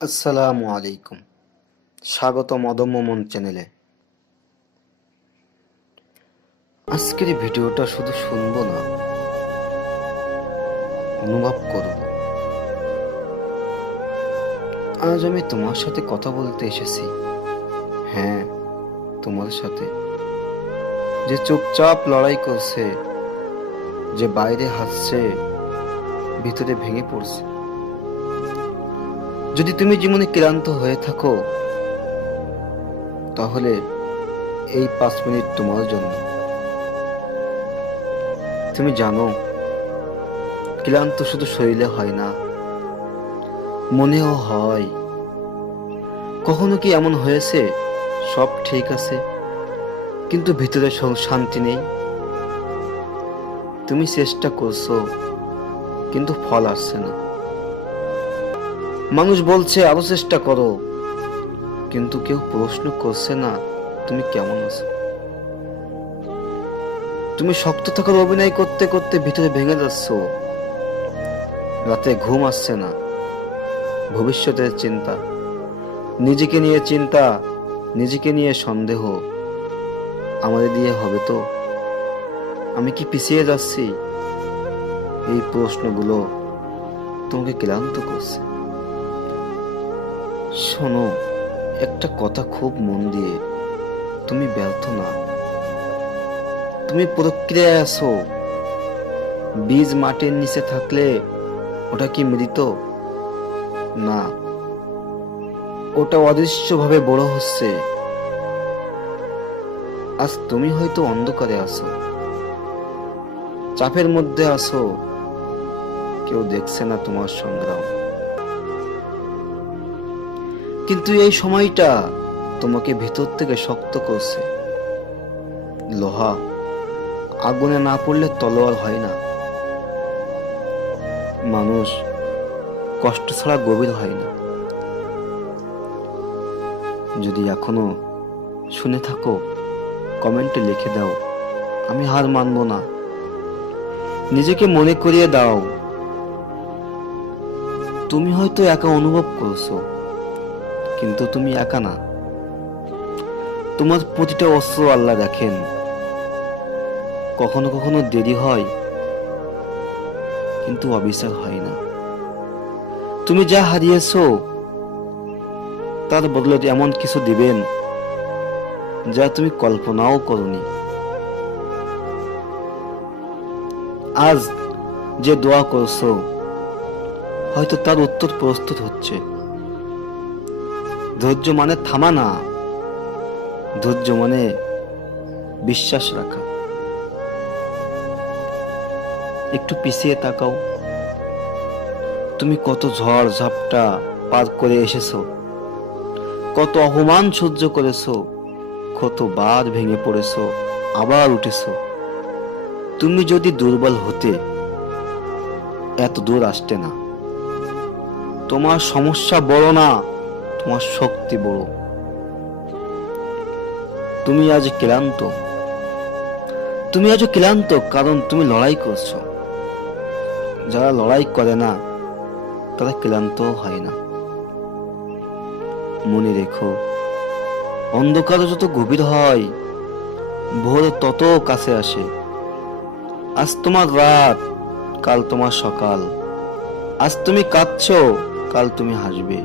আসসালামু আলাইকুম। স্বাগতম অদম্য মন চ্যানেলে। আজকের এই ভিডিওটা শুধু শুনবো না, অনুভব করব। আজ আমি তোমার সাথে কথা বলতে এসেছি। হ্যাঁ, তোমার সাথে, যে চুপচাপ লড়াই করছে, যে বাইরে হাসছে, ভিতরে ভেঙে পড়ছে। যদি তুমি জীবনে ক্লান্ত হয়ে থাকো, তাহলে এই 5 মিনিট তোমার জন্য। তুমি জানো, ক্লান্ত শুধু শরীরে হয় না, মনেও হয়। কখনো কি এমন হয়েছে সব ঠিক আছে, কিন্তু ভিতরে শান্তি নেই? তুমি চেষ্টা করছো, কিন্তু ফল আসছে না। মানুষ বলছে আরো চেষ্টা করো, কিন্তু কেউ প্রশ্ন করছে না তুমি কেমন আছো। তুমি শক্ত থাকার অভিনয় করতে করতে ভিতরে ভেঙে যাচ্ছ। রাতে ঘুম আসছে না, ভবিষ্যতের চিন্তা, নিজেকে নিয়ে চিন্তা, নিজেকে নিয়ে সন্দেহ। আমাদের দিয়ে হবে তো? আমি কি পিছিয়ে যাচ্ছি? এই প্রশ্নগুলো তোমাকে ক্লান্ত করছে। শোনো, একটা কথা খুব মন দিয়ে, তুমি ব্যর্থ না, তুমি প্রক্রিয়ায় আছো। বীজ মাটির নিচে থাকলে ওটা কি মৃত? না, ওটা অদৃশ্যভাবে বড় হচ্ছে। আজ তুমি হয়তো অন্ধকারে আছো, চাপের মধ্যে আছো, কেউ দেখছে না তোমার সংগ্রাম। কিন্তু এই সময়টা তোমাকে ভিতর থেকে শক্ত করছে। লোহা আগুনে না পড়লে তলোয়ার হয় না। মানুষ কষ্ট ছাড়া গভীর হয় না। যদি এখনো শুনে থাকো, কমেন্টে লিখে দাও, আমি হার মানব না। নিজেকে মনে করিয়ে দাও, তুমি হয়তো একা অনুভব করছো, কিন্তু তুমি একা না। তোমার প্রতিটা অস্ত্র আল্লাহ দেখেন। কখনো কখনো দেরি হয়, কিন্তু অবিচার হয় না। তুমি যা হারিয়েছো, তার বদলে এমন কিছু দিবেন যা তুমি কল্পনাও করনি। আজ যে দোয়া করছো, হয়তো তার উত্তর প্রস্তুত হচ্ছে। ধৈর্য মানে থামা না, ধৈর্য মানে বিশ্বাস রাখা। একটু পিছিয়ে তাকাও, তুমি কত ঝড় ঝাপটা পার করে এসেছো, কত অপমান সহ্য করেছো, কতবার ভেঙে পড়েছো, আবার উঠেছো। তুমি যদি দুর্বল হতে, এত দূর আসতে না। তোমার সমস্যা বড় না, তোমার শক্তি বড়। তুমি আজ ক্লান্ত, তুমি আজ ক্লান্ত কারণ তুমি লড়াই করছো। যারা লড়াই করে না, তারা ক্লান্ত হয় না। মনে রেখো, অন্ধকার যত গভীর হয়, ভোর তত কাছে আসে। আজ তোমার রাত, কাল তোমার সকাল। আজ তুমি কাঁদছো, কাল তুমি হাসবে।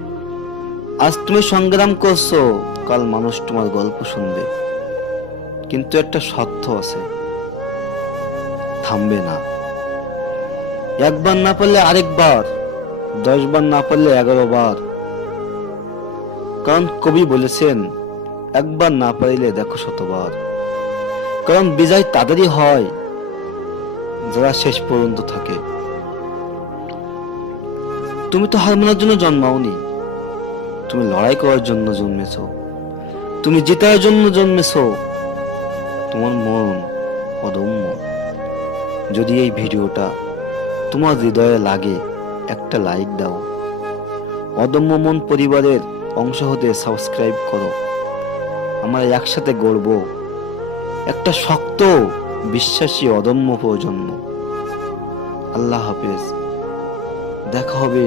আজ তুমি সংগ্রাম করছো, কাল মানুষ তোমার গল্প শুনবে। কিন্তু একটা শর্ত আছে, থামবে না। একবার না পারলে আরেকবার, 10 বার না পারলে 11 বার। কারণ কবি বলেছেন, একবার না পারিলে দেখো 100 বার। কারণ বিজয় তাদেরই হয় যারা শেষ পর্যন্ত থাকে। তুমি তো হার মানার জন্য জন্মাওনি, তুমি লড়াই করার জন্য জন্মেছো। তুমি জেতার জন্য জন্মেছো। তোমার মন অদম্য। যদি এই ভিডিওটা তোমার হৃদয়ে লাগে, একটা লাইক দাও। অদম্য মন পরিবারের অংশ হতে সাবস্ক্রাইব করো। আমরা একসাথে গড়ব একটা শক্ত, বিশ্বাসী অদম্য প্রজন্ম। আল্লাহ হাফেজ। দেখা হবে